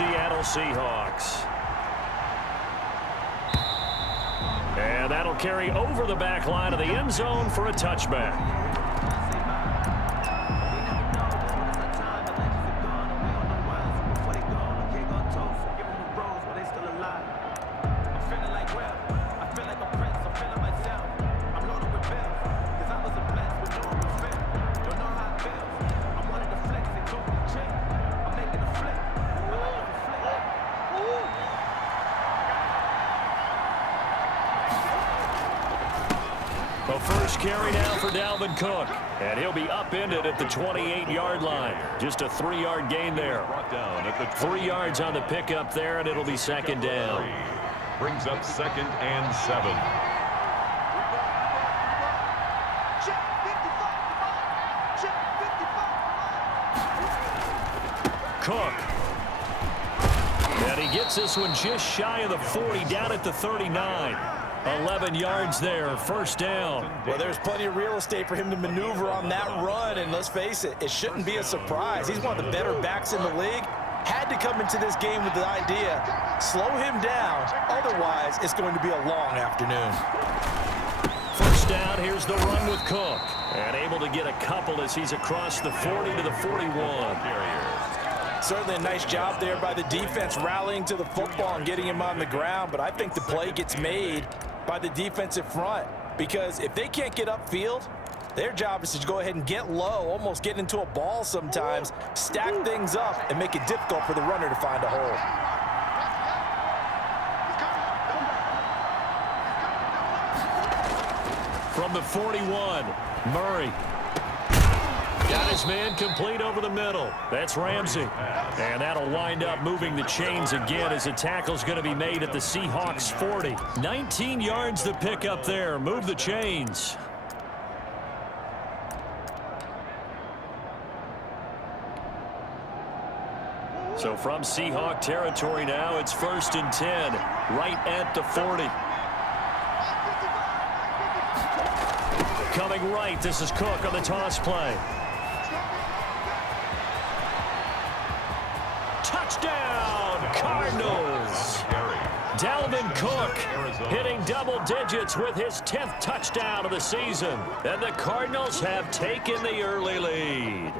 Seattle Seahawks. And that'll carry over the back line of the end zone for a touchback. The first carry down for Dalvin Cook. And he'll be upended at the 28-yard line. Just a 3-yard gain there. 3 yards on the pickup there, and it'll be second down. Brings up 2nd and 7. Cook. And he gets this one just shy of the 40, down at the 39. 11 yards there, first down. Well, there's plenty of real estate for him to maneuver on that run, and let's face it, it shouldn't be a surprise. He's one of the better backs in the league. Had to come into this game with the idea, slow him down, otherwise it's going to be a long afternoon. First down, here's the run with Cook. And able to get a couple as he's across the 40 to the 41. Certainly a nice job there by the defense rallying to the football and getting him on the ground, but I think the play gets made by the defensive front, because if they can't get upfield, their job is to go ahead and get low, almost get into a ball sometimes, stack things up, and make it difficult for the runner to find a hole. From the 41, Murray. Got his man complete over the middle. That's Ramsey. And that'll wind up moving the chains again as a tackle's going to be made at the Seahawks 40. 19 yards to pick up there. Move the chains. So from Seahawk territory now, it's 1st and 10, right at the 40. Coming right, this is Cook on the toss play. Touchdown, Cardinals. Dalvin Cook hitting double digits with his 10th touchdown of the season. And the Cardinals have taken the early lead.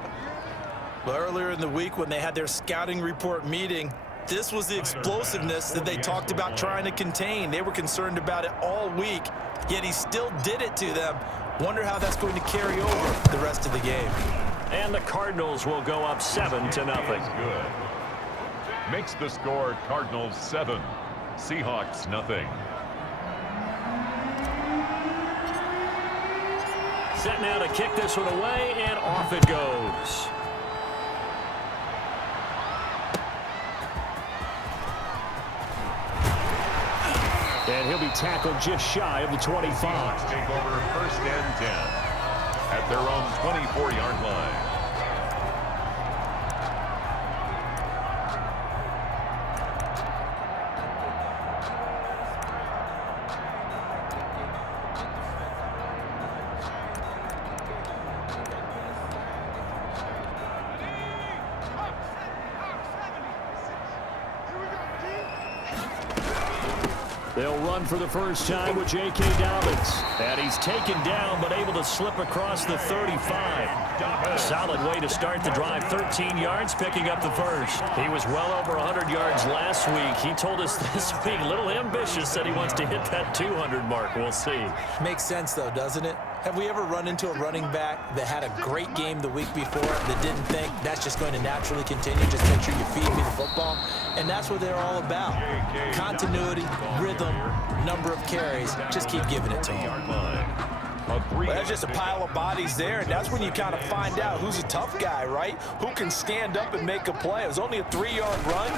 Well, earlier in the week when they had their scouting report meeting, this was the explosiveness that they talked about trying to contain. They were concerned about it all week, yet he still did it to them. Wonder how that's going to carry over the rest of the game. And the Cardinals will go up 7-0. Good. Makes the score Cardinals 7, Seahawks nothing. Set now to kick this one away, and off it goes. And he'll be tackled just shy of the 25. Seahawks take over 1st and 10 at their own 24-yard line. They'll run for the first time with J.K. Dobbins. And he's taken down, but able to slip across the 35. Solid way to start the drive. 13 yards, picking up the first. He was well over 100 yards last week. He told us this week, a little ambitious, said he wants to hit that 200 mark. We'll see. Makes sense, though, doesn't it? Have we ever run into a running back that had a great game the week before that didn't think that's just going to naturally continue? Just make sure you feed me the football. And that's what they're all about. Continuity, rhythm, number of carries. Just keep giving it to them. Well, there's just a pile of bodies there, and that's when you kind of find out who's a tough guy, right? Who can stand up and make a play. It was only a 3-yard run,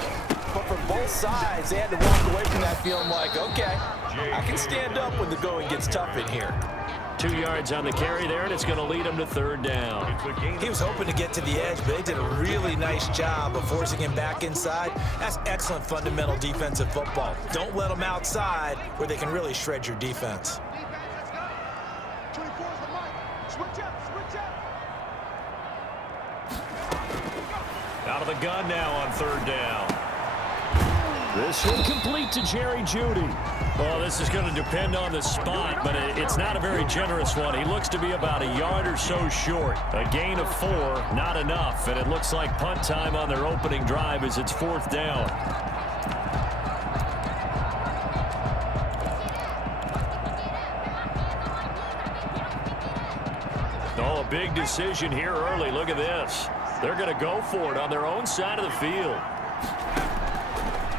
but for both sides, they had to walk away from that feeling like, okay, I can stand up when the going gets tough in here. 2 yards on the carry there, and it's going to lead him to 3rd down. He was hoping to get to the edge, but they did a really nice job of forcing him back inside. That's excellent fundamental defensive football. Don't let them outside where they can really shred your defense. Out of the gun now on 3rd down. This will complete to Jerry Jeudy. Well, this is going to depend on the spot, but it's not a very generous one. He looks to be about a yard or so short. A gain of 4, not enough, and it looks like punt time on their opening drive as it's 4th down. Oh, a big decision here early. Look at this. They're going to go for it on their own side of the field.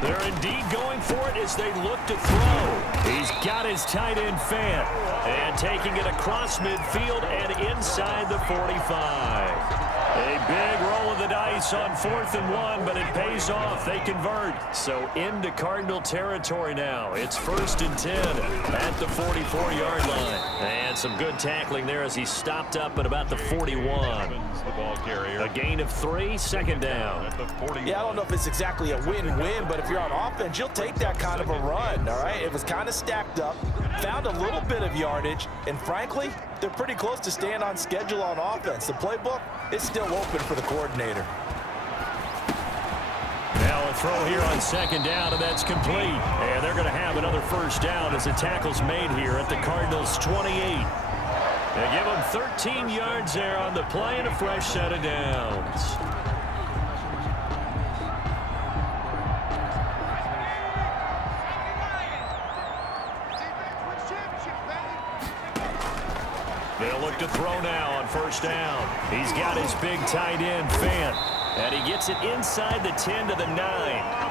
They're indeed going for it as they look to throw. He's got his tight end Fant. And taking it across midfield and inside the 45. A big roll of the dice on 4th and 1, but it pays off. They convert. So into Cardinal territory now. It's 1st and 10 at the 44-yard line. And some good tackling there as he stopped up at about the 41. A gain of 3, 2nd down. Yeah, I don't know if it's exactly a win-win, but if you're on offense, you'll take that kind of a run, all right? It was kind of stacked up, found a little bit of yardage, and frankly, they're pretty close to staying on schedule on offense. The playbook is still open for the coordinator. Now a throw here on 2nd down, and that's complete. And they're going to have another 1st down as the tackle's made here at the Cardinals' 28. They give them 13 yards there on the play and a fresh set of downs. They'll look to throw now on 1st down. He's got his big tight end, Fant. And he gets it inside the 10 to the 9.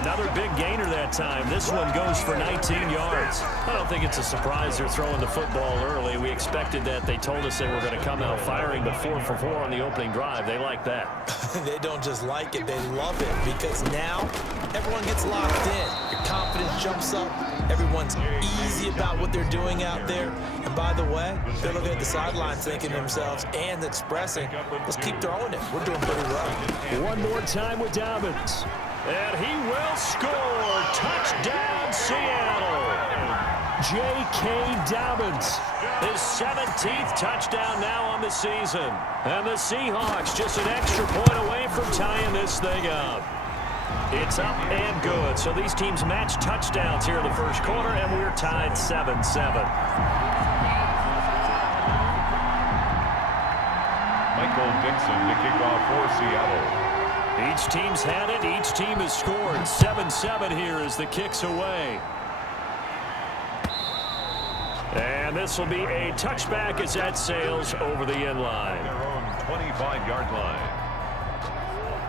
Another big gainer that time. This one goes for 19 yards. I don't think it's a surprise they're throwing the football early. We expected that. They told us they were going to come out firing, but 4 for 4 on the opening drive. They like that. They don't just like it, they love it, because now everyone gets locked in. Your confidence jumps up. Everyone's easy about what they're doing out there. And by the way, they're looking at the sidelines thinking to themselves and expressing, let's keep throwing it. We're doing pretty well. One more time with Dobbins. And he will score. Touchdown, Seattle. J.K. Dobbins. His 17th touchdown now on the season. And the Seahawks just an extra point away from tying this thing up. It's up and good. So these teams match touchdowns here in the 1st quarter, and we're tied 7-7. Michael Dixon to kick off for Seattle. Each team's had it. Each team has scored. 7-7 here as the kick's away. And this will be a touchback as that sails over the end line. Their own 25-yard line.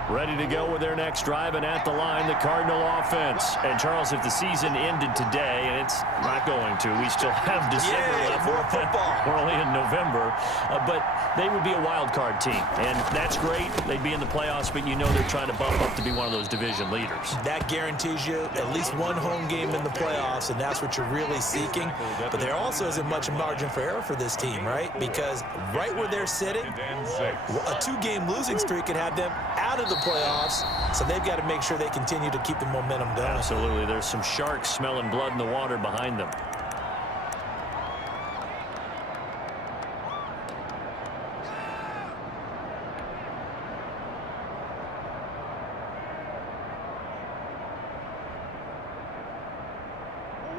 Ready to go with their next drive, and at the line, the Cardinal offense. And, Charles, if the season ended today, and it's not going to, we still have December left. More football. We're only in November. But they would be a wild card team, and that's great. They'd be in the playoffs, but you know they're trying to bump up to be one of those division leaders. That guarantees you at least one home game in the playoffs, and that's what you're really seeking. But there also isn't much margin for error for this team, right? Because right where they're sitting, a 2-game losing streak could have them out of the playoffs, so they've got to make sure they continue to keep the momentum going. Absolutely. There's some sharks smelling blood in the water behind them.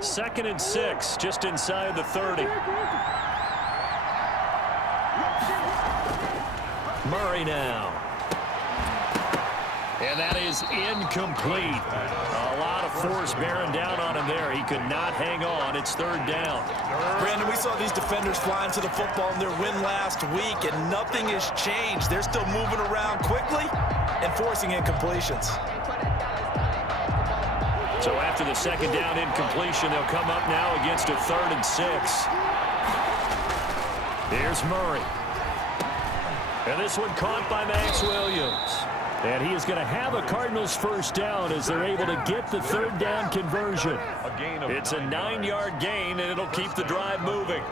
Second and 6, just inside the 30. Murray now. And that is incomplete. A lot of force bearing down on him there. He could not hang on. It's 3rd down. Brandon, we saw these defenders flying to the football in their win last week, and nothing has changed. They're still moving around quickly and forcing incompletions. So after the 2nd down incompletion, they'll come up now against a 3rd and 6. Here's Murray. And this one caught by Max Williams. And he is going to have a Cardinals 1st down as they're able to get the 3rd down conversion. It's a 9-yard gain, and it'll keep the drive moving.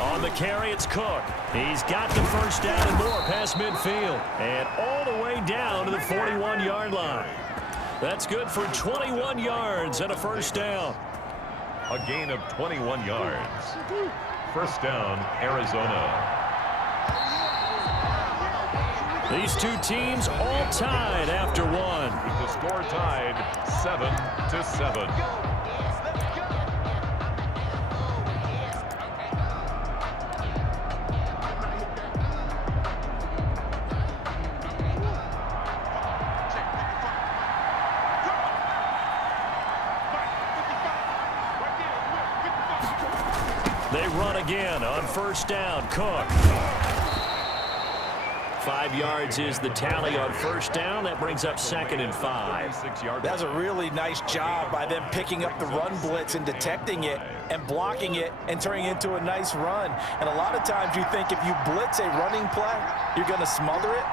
On the carry, it's Cook. He's got the 1st down and more past midfield. And all the way down to the 41-yard line. That's good for 21 yards and a 1st down. A gain of 21 yards. first down, Arizona. These two teams all tied after one. With the score tied 7-7. They run again on first down. Cook. 5 yards is the tally on first down. That brings up 2nd and 5. That's a really nice job by them picking up the run blitz and detecting it and blocking it and turning it into a nice run. And a lot of times you think if you blitz a running play, you're going to smother it.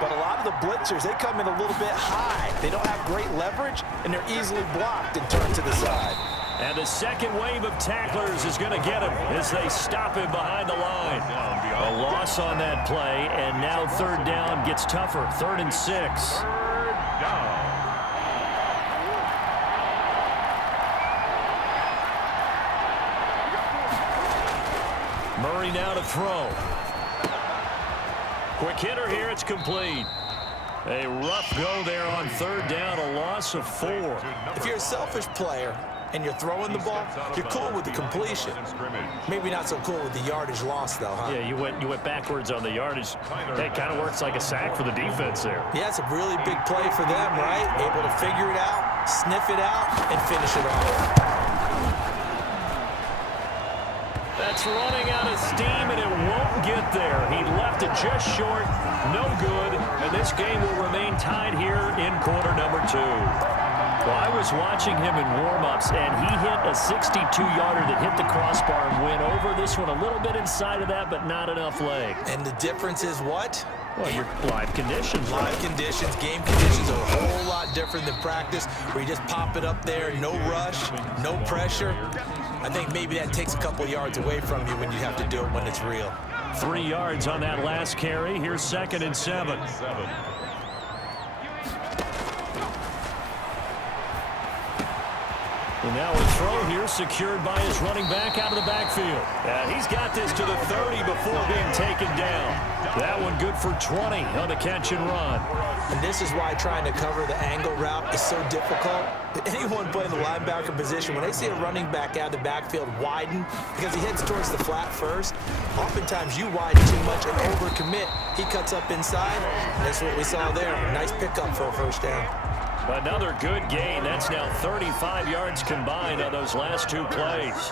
But a lot of the blitzers, they come in a little bit high. They don't have great leverage, and they're easily blocked and turned to the side. And the second wave of tacklers is going to get him as they stop him behind the line. A loss on that play, and now third down gets tougher. 3rd and 6. Third down. Murray now to throw. Quick hitter here. It's complete. A rough go there on third down. A loss of 4. If you're a selfish player and you're throwing the ball, you're cool with the completion. Maybe not so cool with the yardage loss, though, huh? Yeah, you went backwards on the yardage. That kind of works like a sack for the defense there. Yeah, it's a really big play for them, right? Able to figure it out, sniff it out, and finish it off. That's running out of steam, and it won't get there. He left it just short, no good, and this game will remain tied here in quarter number 2. Well, I was watching him in warm-ups, and he hit a 62-yarder that hit the crossbar and went over. This one a little bit inside of that, but not enough leg. And the difference is what? Well, your live conditions. Live conditions, game conditions are a whole lot different than practice, where you just pop it up there, no rush, no pressure. I think maybe that takes a couple yards away from you when you have to do it when it's real. 3 yards on that last carry. Here's 2nd and 7. And now a throw here secured by his running back out of the backfield. And he's got this to the 30 before being taken down. That one good for 20 on the catch and run. And this is why trying to cover the angle route is so difficult. Anyone playing the linebacker position, when they see a running back out of the backfield widen because he heads towards the flat first, oftentimes you widen too much and overcommit. He cuts up inside. That's what we saw there. Nice pickup for a first down. Another good gain. That's now 35 yards combined on those last 2 plays.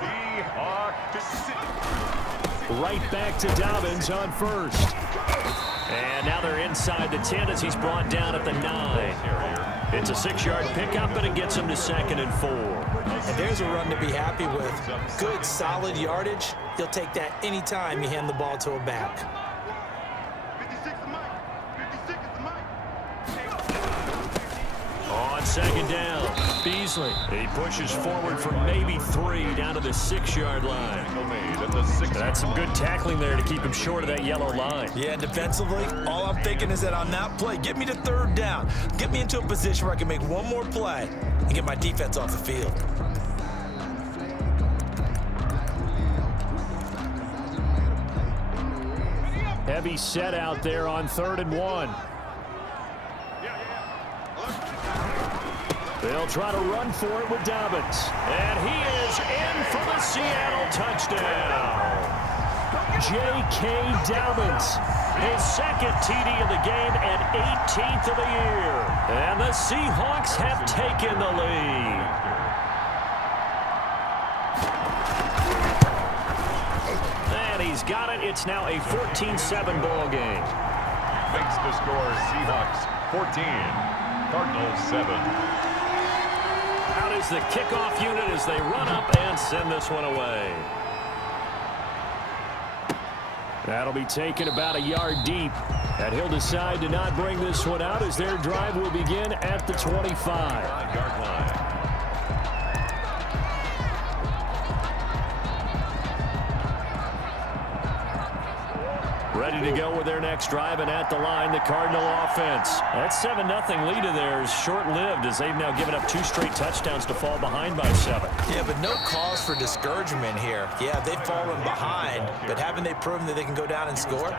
Right back to Dobbins on first. And now they're inside the 10 as he's brought down at the 9. It's a 6-yard pickup, but it gets him to 2nd and 4. And there's a run to be happy with. Good, solid yardage. He'll take that anytime you hand the ball to a back. On 2nd down, Beasley. He pushes forward for maybe 3 down to the 6-yard line. That's some good tackling there to keep him short of that yellow line. Yeah, and defensively, all I'm thinking is that on that play, get me to 3rd down. Get me into a position where I can make one more play and get my defense off the field. Heavy set out there on 3rd and 1. They'll try to run for it with Dobbins. And he is in for the Seattle touchdown. J.K. Dobbins, his 2nd TD of the game and 18th of the year. And the Seahawks have taken the lead. And he's got it. It's now a 14-7 ball game. Makes the score Seahawks 14, Cardinals 7. Out is the kickoff unit as they run up and send this one away. That'll be taken about a yard deep. And he'll decide to not bring this one out as their drive will begin at the 25-yard line. Ready to go with their next drive, and at the line, the Cardinal offense. That 7-0 lead of theirs short-lived as they've now given up 2 straight touchdowns to fall behind by 7. Yeah, but no cause for discouragement here. Yeah, they've fallen behind, but haven't they proven that they can go down and score?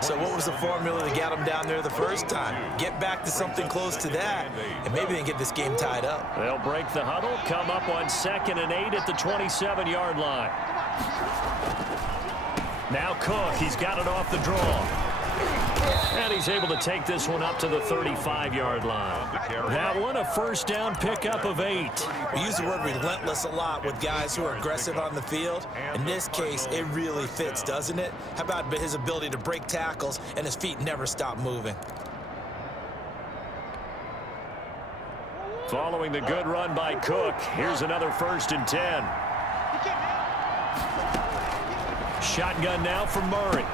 So what was the formula to get them down there the first time? Get back to something close to that, and maybe they can get this game tied up. They'll break the huddle, come up on 2nd and 8 at the 27-yard line. Now Cook, he's got it off the draw. And he's able to take this one up to the 35-yard line. That one a first down pickup of 8. We use the word relentless a lot with guys who are aggressive on the field. In this case, it really fits, doesn't it? How about his ability to break tackles and his feet never stop moving? Following the good run by Cook, here's another 1st and 10. Shotgun now from Murray.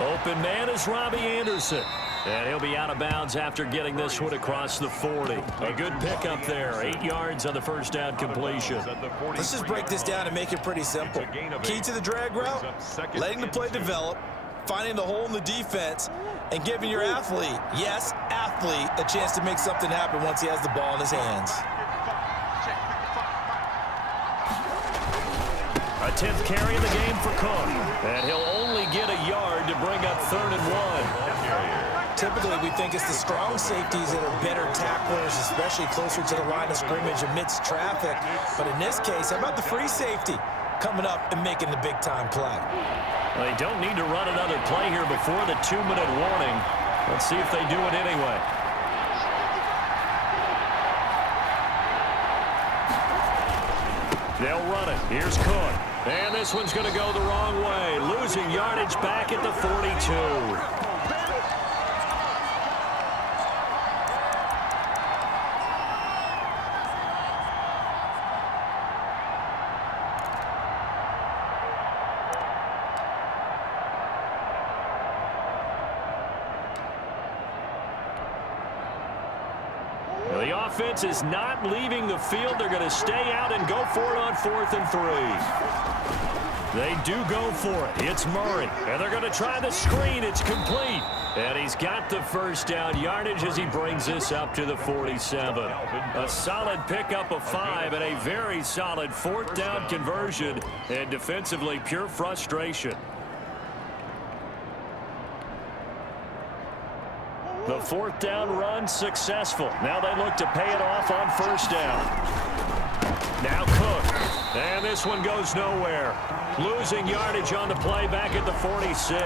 Open man is Robbie Anderson. And he'll be out of bounds after getting this one across the 40. A good pickup there. 8 yards on the first down completion. Let's just break this down and make it pretty simple. Key to the drag route, letting the play develop, finding the hole in the defense, and giving your athlete, yes, athlete, a chance to make something happen once he has the ball in his hands. A 10th carry in the game for Cook. And he'll only get a yard to bring up 3rd and 1. Typically, we think it's the strong safeties that are better tacklers, especially closer to the line of scrimmage amidst traffic. But in this case, how about the free safety coming up and making the big-time play? Well, they don't need to run another play here before the 2-minute warning. Let's see if they do it anyway. They'll run it. Here's Cook. And this one's going to go the wrong way. Losing yardage back at the 42. The offense is not leaving the field. They're going to stay out and go for it on 4th and 3. They do go for it. It's Murray. And they're going to try the screen. It's complete. And he's got the first down yardage as he brings this up to the 47. A solid pickup of 5 and a very solid 4th down conversion. And defensively, pure frustration. The 4th down run successful. Now they look to pay it off on 1st down. Now Cook. And this one goes nowhere. Losing yardage on the play back at the 46.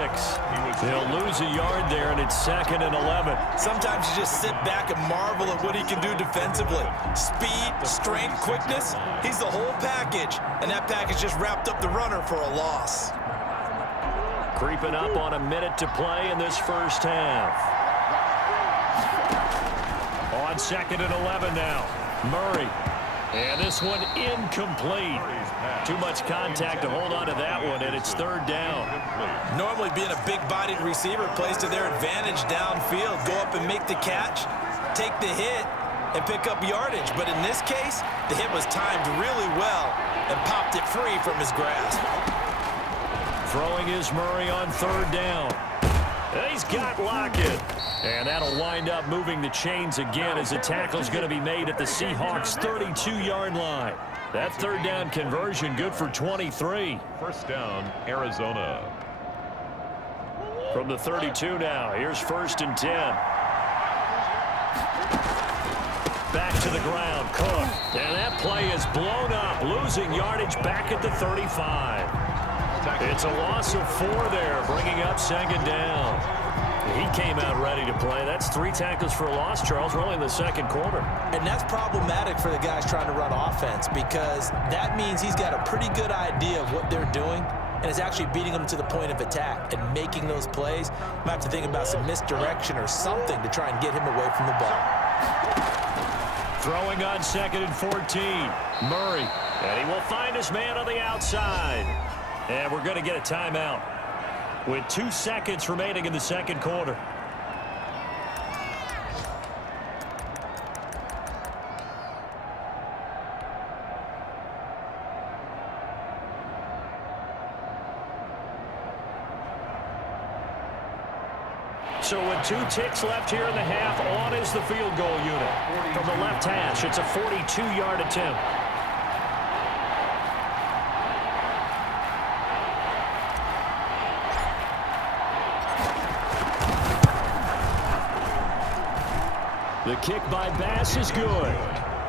They'll lose a yard there, and it's 2nd and 11. Sometimes you just sit back and marvel at what he can do defensively. Speed, strength, quickness. He's the whole package. And that package just wrapped up the runner for a loss. Creeping up on a minute to play in this first half. On 2nd and 11 now. Murray. And this one incomplete. Too much contact to hold on to that one, and it's 3rd down. Normally being a big-bodied receiver plays to their advantage downfield. Go up and make the catch, take the hit, and pick up yardage. But in this case, the hit was timed really well and popped it free from his grasp. Throwing is Murray on 3rd down. He's got Lockett. And that'll wind up moving the chains again as the tackle's going to be made at the Seahawks' 32-yard line. That 3rd down conversion good for 23. 1st down, Arizona. From the 32 now, here's 1st and 10. Back to the ground, Cook. And that play is blown up, losing yardage back at the 35. It's a loss of 4 there, bringing up 2nd down. He came out ready to play. That's 3 tackles for a loss, Charles. We're only in the 2nd quarter. And that's problematic for the guys trying to run offense because that means he's got a pretty good idea of what they're doing and is actually beating them to the point of attack and making those plays. Might have to think about some misdirection or something to try and get him away from the ball. Throwing on 2nd and 14. Murray. And he will find his man on the outside. And we're going to get a timeout with 2 seconds remaining in the 2nd quarter. So with 2 ticks left here in the half, on is the field goal unit. From the left hash, it's a 42-yard attempt. The kick by Bass is good.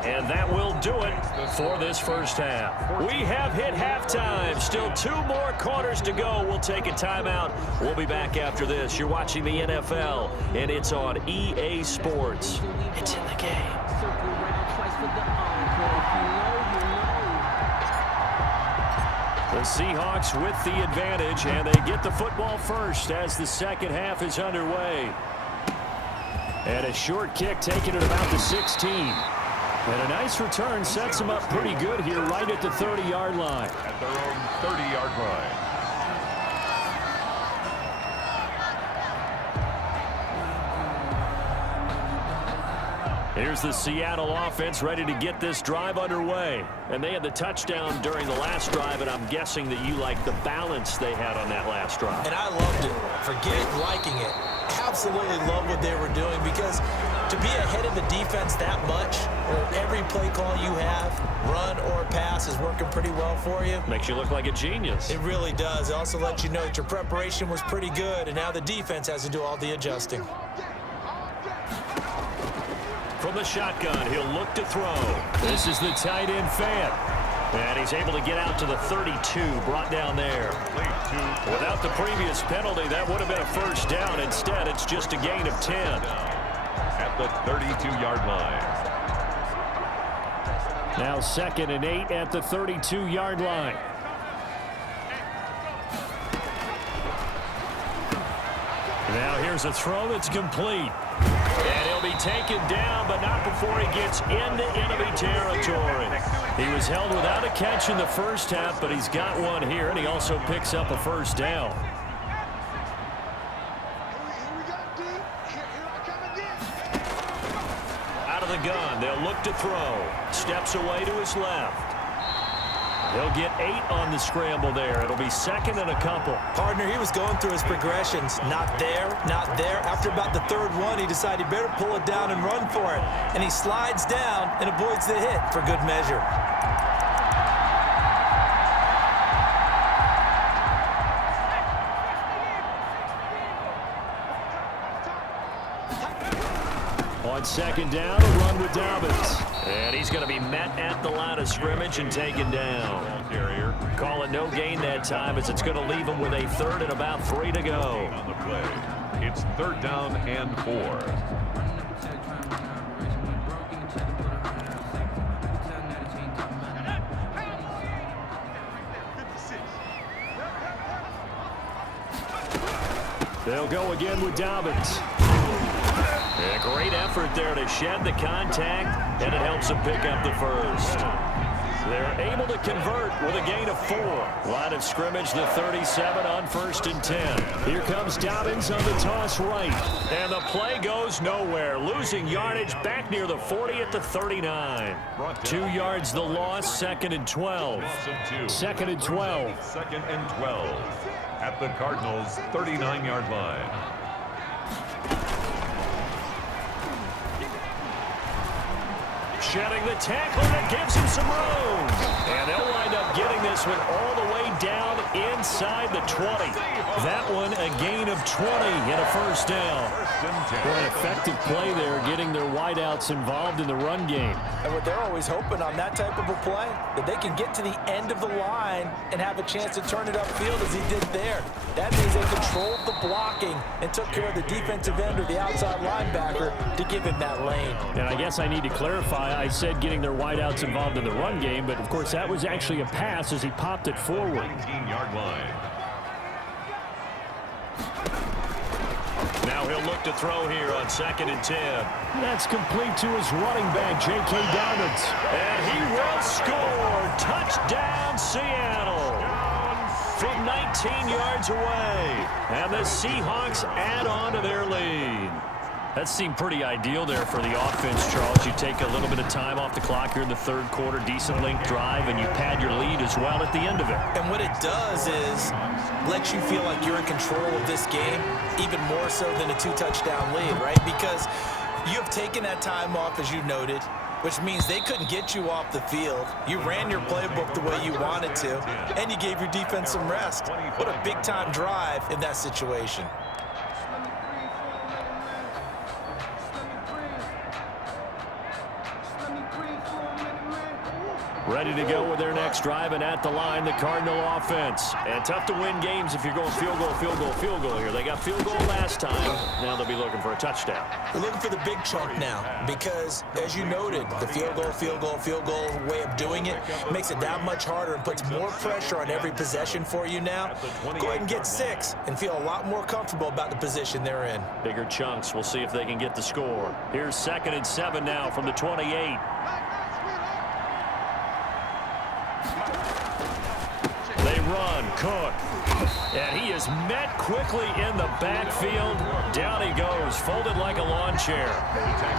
And that will do it for this first half. We have hit halftime. Still 2 more quarters to go. We'll take a timeout. We'll be back after this. You're watching the NFL, and it's on EA Sports. It's in the game. The Seahawks with the advantage, and they get the football first as the second half is underway. And a short kick taken at about the 16. And a nice return sets them up pretty good here right at the 30-yard line. At their own 30-yard line. Here's the Seattle offense ready to get this drive underway. And they had the touchdown during the last drive, and I'm guessing that you like the balance they had on that last drive. And I loved it. Forget liking it. Absolutely love what they were doing, because to be ahead of the defense that much, where every play call you have, run or pass, is working pretty well for you. Makes you look like a genius. It really does. It also lets you know that your preparation was pretty good, and now the defense has to do all the adjusting. From the shotgun, he'll look to throw. This is the tight end Fant. And he's able to get out to the 32, brought down there. Without the previous penalty, that would have been a first down. Instead, it's just a gain of 10. At the 32-yard line. Now 2nd and 8 at the 32-yard line. Now here's a throw that's complete. And he'll be taken down, but not before he gets into enemy territory. He was held without a catch in the first half, but he's got one here, and he also picks up a first down. Out of the gun, they'll look to throw. Steps away to his left. He'll get 8 on the scramble there. It'll be 2nd and a couple. Partner, he was going through his progressions. Not there, not there. After about the 3rd one, he decided he better pull it down and run for it. And he slides down and avoids the hit for good measure. On 2nd down, a run with Dobbins. And he's going to be met at the line of scrimmage and taken down. Call it no gain that time, as it's going to leave him with a 3rd and about 3 to go. On the play. It's 3rd down and 4. They'll go again with Dobbins. A great effort there to shed the contact, and it helps them pick up the first. They're able to convert with a gain of 4. Line of scrimmage, the 37 on 1st and 10. Here comes Dobbins on the toss right. And the play goes nowhere. Losing yardage back near the 40 at the 39. 2 yards the loss, 2nd and 12. 2nd and 12. 2nd and 12. At the Cardinals' 39-yard line. Shedding the tackle that gives him some room. And they'll wind up getting this one all the way down inside the 20. That one a gain of 20 and a first down. What an effective play there, getting their wideouts involved in the run game. And what they're always hoping on that type of a play, that they can get to the end of the line and have a chance to turn it upfield as he did there. That means they controlled the blocking and took care of the defensive end or the outside linebacker to give him that lane. And I guess I need to clarify, I said getting their wideouts involved in the run game, but of course that was actually a pass as he popped it forward. 19-yard line. Now he'll look to throw here on 2nd and 10. That's complete to his running back, J.K. Dobbins. And he will score. Touchdown, Seattle. From 19 yards away. And the Seahawks add on to their lead. That seemed pretty ideal there for the offense, Charles. You take a little bit of time off the clock here in the third quarter, decent length drive, and you pad your lead as well at the end of it. And what it does is lets you feel like you're in control of this game, even more so than a 2-touchdown lead, right? Because you have taken that time off, as you noted, which means they couldn't get you off the field. You ran your playbook the way you wanted to, and you gave your defense some rest. What a big-time drive in that situation. Ready to go with their next drive, and at the line, the Cardinal offense. And tough to win games if you're going field goal, field goal, field goal here. They got field goal last time. Now they'll be looking for a touchdown. They're looking for the big chunk now because, as you noted, the field goal, field goal, field goal way of doing it makes it that much harder and puts more pressure on every possession for you now. Go ahead and get 6 and feel a lot more comfortable about the position they're in. Bigger chunks. We'll see if they can get the score. Here's 2nd and 7 now from the 28. They run, Cook, and he is met quickly in the backfield. Down he goes, folded like a lawn chair.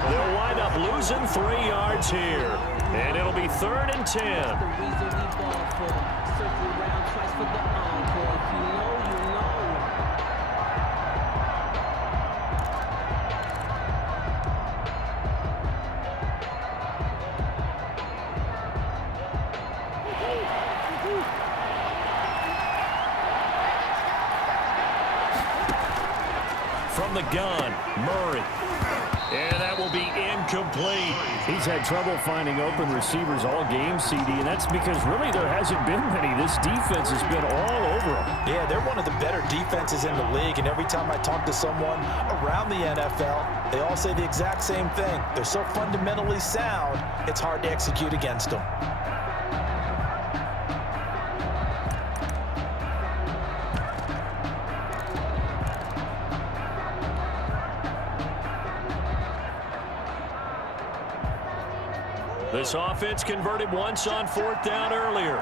They'll wind up losing 3 yards here, and it'll be 3rd and 10. From the gun, Murray. And that will be incomplete. He's had trouble finding open receivers all game, CD, and that's because really there hasn't been many. This defense has been all over him. Yeah, they're one of the better defenses in the league, and every time I talk to someone around the NFL, they all say the exact same thing. They're so fundamentally sound, it's hard to execute against them. This offense converted once on 4th down earlier.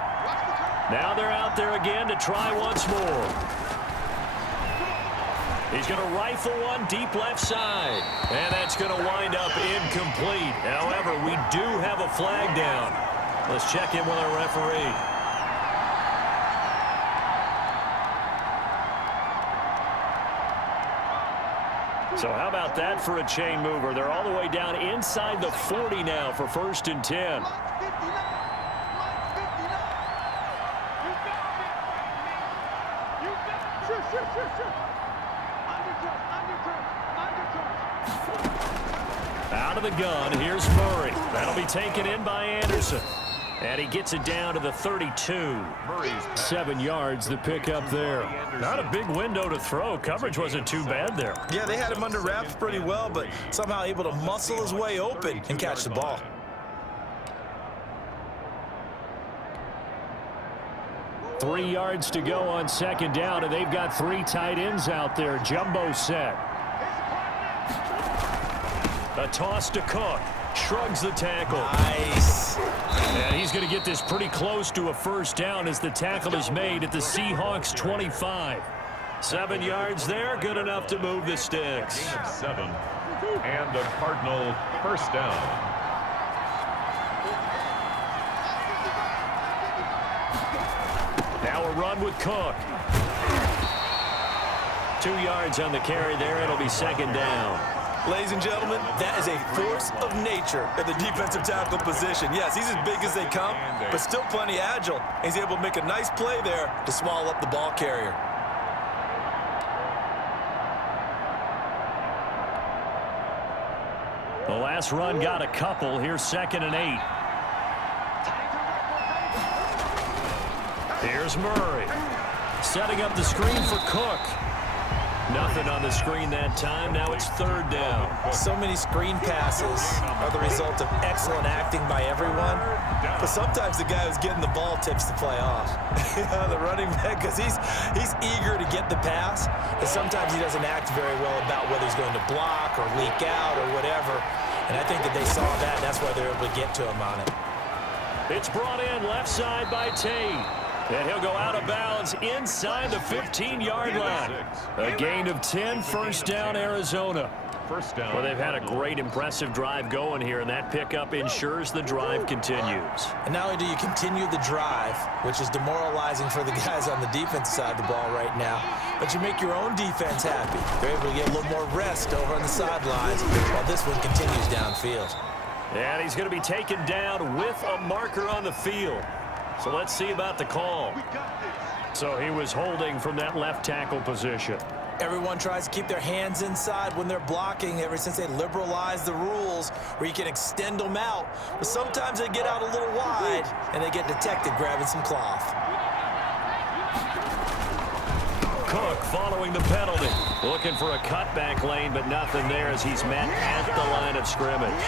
Now they're out there again to try once more. He's going to rifle one deep left side. And that's going to wind up incomplete. However, we do have a flag down. Let's check in with our referee. So how about that for a chain mover? They're all the way down inside the 40 now for 1st and 10. Out of the gun, here's Murray. That'll be taken in by Anderson. And he gets it down to the 32. 7 yards, the pick up there. Not a big window to throw. Coverage wasn't too bad there. Yeah, they had him under wraps pretty well, but somehow able to muscle his way open and catch the ball. Three yards to go on 2nd down, and they've got 3 tight ends out there. Jumbo set. A toss to Cook. Shrugs the tackle. Nice. And he's going to get this pretty close to a 1st down as the tackle is made at the Seahawks 25. 7 yards there, good enough to move the sticks. 7 and a Cardinal 1st down. Now a run with Cook. 2 yards on the carry there. It'll be 2nd down. Ladies and gentlemen, that is a force of nature at the defensive tackle position. Yes, he's as big as they come, but still plenty agile. He's able to make a nice play there to swallow up the ball carrier. The last run got a couple. Here's 2nd and 8. Here's Murray. Setting up the screen for Cook. Nothing on the screen that time. Now it's 3rd down. So many screen passes are the result of excellent acting by everyone. But sometimes the guy who's getting the ball tips the play off. The running back, because he's eager to get the pass. And sometimes he doesn't act very well about whether he's going to block or leak out or whatever. And I think that they saw that. That's why they're able to get to him on it. It's brought in left side by Tate. And he'll go out of bounds inside the 15-yard line. A gain of 10, 1st down, Arizona. first down. Well, they've had a great, impressive drive going here, and that pickup ensures the drive continues. And not only do you continue the drive, which is demoralizing for the guys on the defense side of the ball right now, but you make your own defense happy. They're able to get a little more rest over on the sidelines while this one continues downfield. And he's going to be taken down with a marker on the field. So let's see about the call. So he was holding from that left tackle position. Everyone tries to keep their hands inside when they're blocking ever since they liberalized the rules where you can extend them out. But sometimes they get out a little wide and they get detected grabbing some cloth. Cook following the penalty. Looking for a cutback lane, but nothing there as he's met at the line of scrimmage.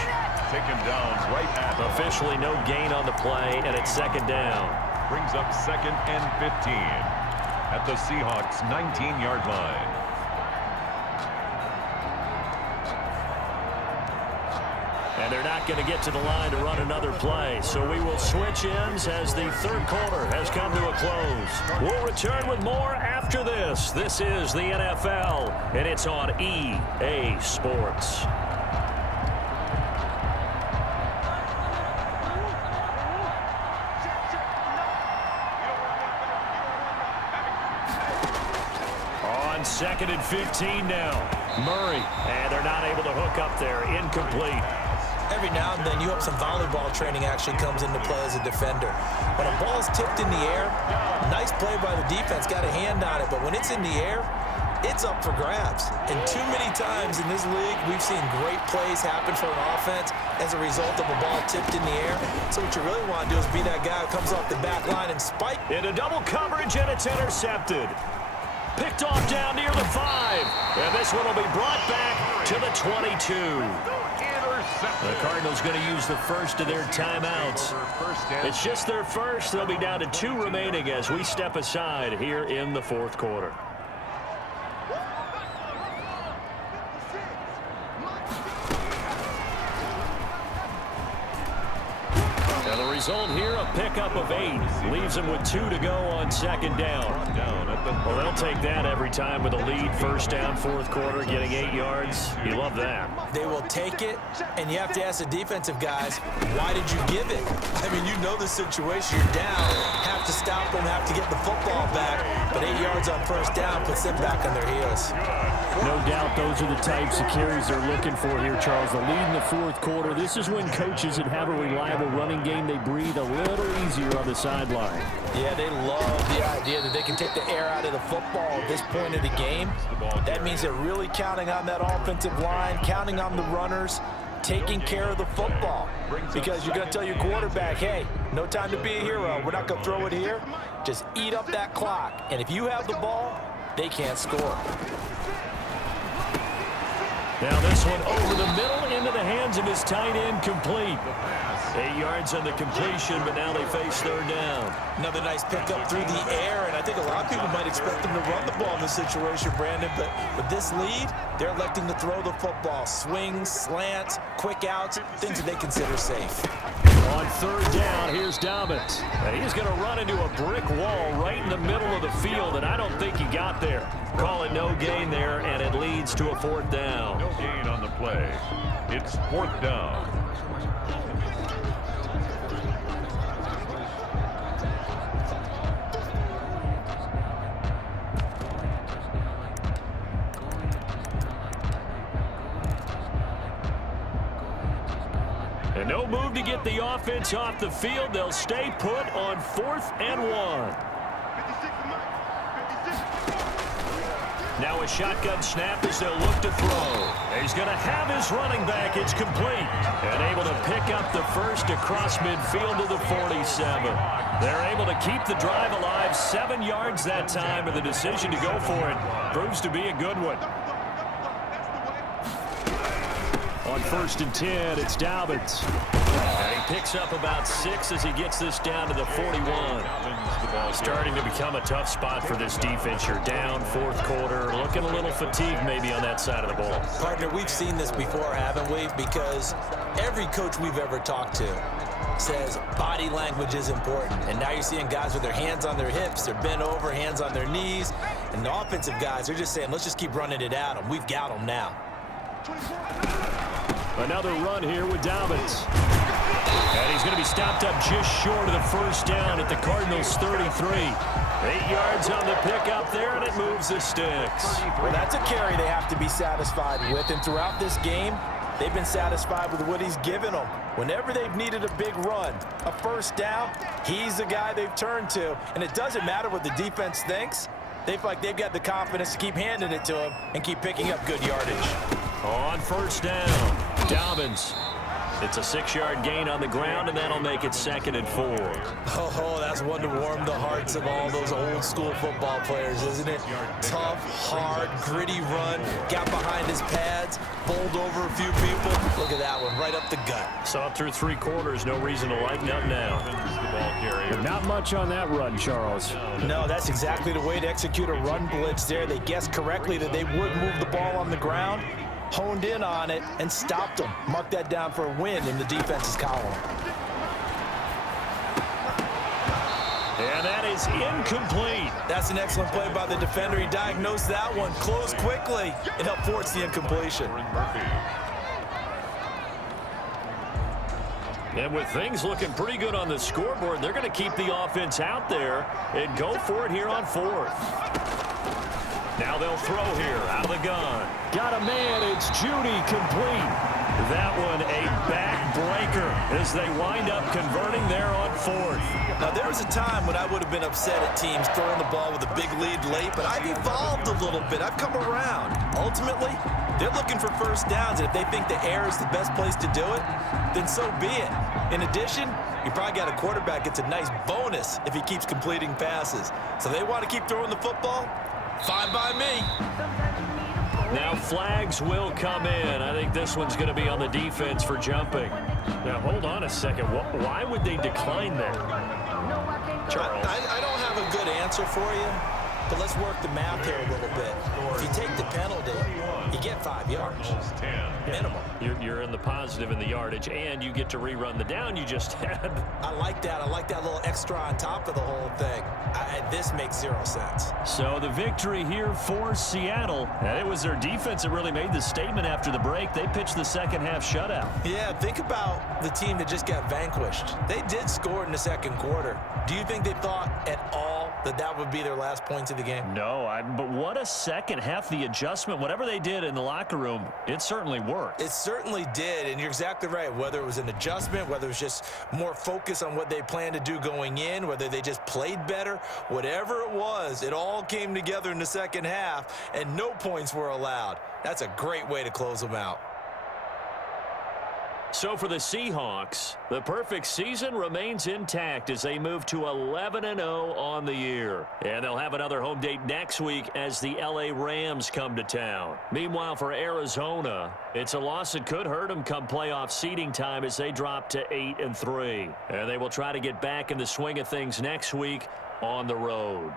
Taken down right at the Officially no gain on the play, and it's second down. brings up 2nd and 15 at the Seahawks 19-yard line. And they're not going to get to the line to run another play. So we will switch ends as the third quarter has come to a close. We'll return with more after this. This is the NFL, and it's on EA Sports. On 2nd and 15 now. Murray, and they're not able to hook up there. Incomplete. Every now and then, you hope some volleyball training actually comes into play as a defender. When a ball's tipped in the air, nice play by the defense, got a hand on it, but when it's in the air, it's up for grabs. And too many times in this league, we've seen great plays happen for an offense as a result of a ball tipped in the air. So what you really want to do is be that guy who comes off the back line and spike. Into double coverage, and it's intercepted. Picked off down near the 5. And this one will be brought back to the 22. The Cardinals going to use the first of their timeouts. It's just their first. They'll be down to 2 remaining as we step aside here in the fourth quarter. Now the result here, a pickup of 8. Leaves them with 2 to go on second down. Well, they'll take that every time with a lead. First down, fourth quarter, getting 8 yards. You love that. They will take it, and you have to ask the defensive guys, why did you give it? I mean, you know the situation. You're down, have to stop them, have to get the football back, but 8 yards on first down puts them back on their heels. No doubt those are the types of carries they're looking for here, Charles. The lead in the fourth quarter. This is when coaches that have a reliable running game, they breathe a little easier on the sideline. Yeah, they love the idea that they can take the air out of the football at this point of the game. That means they're really counting on that offensive line, counting on the runners, taking care of the football. Because you're going to tell your quarterback, hey, no time to be a hero. We're not going to throw it here. Just eat up that clock. And if you have the ball, they can't score. Now this one over the middle into the hands of his tight end, complete. 8 yards on the completion, but now they face third down. Another nice pickup through the air, and I think a lot of people might expect them to run the ball in this situation, Brandon, but with this lead, they're electing to throw the football. Swings, slants, quick outs, things that they consider safe. On third down, here's Dobbins. And he's going to run into a brick wall right in the middle of the field, and I don't think he got there. Call it no gain there, and it leads to a fourth down. No gain on the play. It's fourth down. And no move to get the offense off the field. They'll stay put on 4th and 1. Now a shotgun snap as they'll look to throw. He's going to have his running back. It's complete. And able to pick up the first across midfield to the 47. They're able to keep the drive alive. 7 yards that time, and the decision to go for it proves to be a good one. On 1st and 10, it's Dobbins. And he picks up about 6 as he gets this down to the 41. Starting to become a tough spot for this defense. You're down fourth quarter, looking a little fatigued maybe on that side of the ball. Partner, we've seen this before, haven't we? Because every coach we've ever talked to says body language is important. And now you're seeing guys with their hands on their hips, they're bent over, hands on their knees. And the offensive guys are just saying, let's just keep running it at them. We've got them now. Another run here with Dobbins. And he's going to be stopped up just short of the first down at the Cardinals' 33. 8 yards on the pickup there, and it moves the sticks. Well, that's a carry they have to be satisfied with. And throughout this game, they've been satisfied with what he's given them. Whenever they've needed a big run, a first down, he's the guy they've turned to. And it doesn't matter what the defense thinks. They feel like they've got the confidence to keep handing it to him and keep picking up good yardage. On first down, Dobbins. It's a 6-yard gain on the ground, and that'll make it 2nd and 4. Oh, that's one to warm the hearts of all those old-school football players, isn't it? Tough, hard, gritty run, got behind his pads, bowled over a few people. Look at that one, right up the gut. Saw it through 3 quarters, no reason to lighten up now. Not much on that run, Charles. No, that's exactly the way to execute a run blitz there. They guessed correctly that they would move the ball on the ground, honed in on it, and stopped them. Mark that down for a win in the defense's column. And that is incomplete. That's an excellent play by the defender. He diagnosed that one, closed quickly, and helped force the incompletion. And with things looking pretty good on the scoreboard, they're going to keep the offense out there and go for it here on 4th. Now they'll throw here out of the gun. Got a man. It's Judy, complete. That one a backbreaker as they wind up converting there on 4th. Now, there was a time when I would have been upset at teams throwing the ball with a big lead late, but I've evolved a little bit. I've come around. Ultimately, they're looking for first downs, and if they think the air is the best place to do it, then so be it. In addition, you probably got a quarterback gets a nice bonus if he keeps completing passes. So they want to keep throwing the football. Fine by me. Now flags will come in. I think this one's going to be on the defense for jumping. Now hold on a second. Why would they decline that? Charles. I don't have a good answer for you, but let's work the math here a little bit. If you take the penalty, you get 5 yards. Minimum. You're in the positive in the yardage, and you get to rerun the down you just had. I like that. I like that little extra on top of the whole thing. This makes 0 sense. So the victory here for Seattle. And it was their defense that really made the statement after the break. They pitched the second half shutout. Yeah, think about the team that just got vanquished. They did score in the second quarter. Do you think they thought at all that that would be their last points of the game? No, but what a second half. The adjustment, whatever they did in the locker room, it certainly worked. It certainly did, and you're exactly right. Whether it was an adjustment, whether it was just more focus on what they planned to do going in, whether they just played better, whatever it was, it all came together in the second half, and no points were allowed. That's a great way to close them out. So for the Seahawks, the perfect season remains intact as they move to 11-0 on the year. And they'll have another home date next week as the LA Rams come to town. Meanwhile, for Arizona, it's a loss that could hurt them come playoff seeding time as they drop to 8-3. And they will try to get back in the swing of things next week on the road.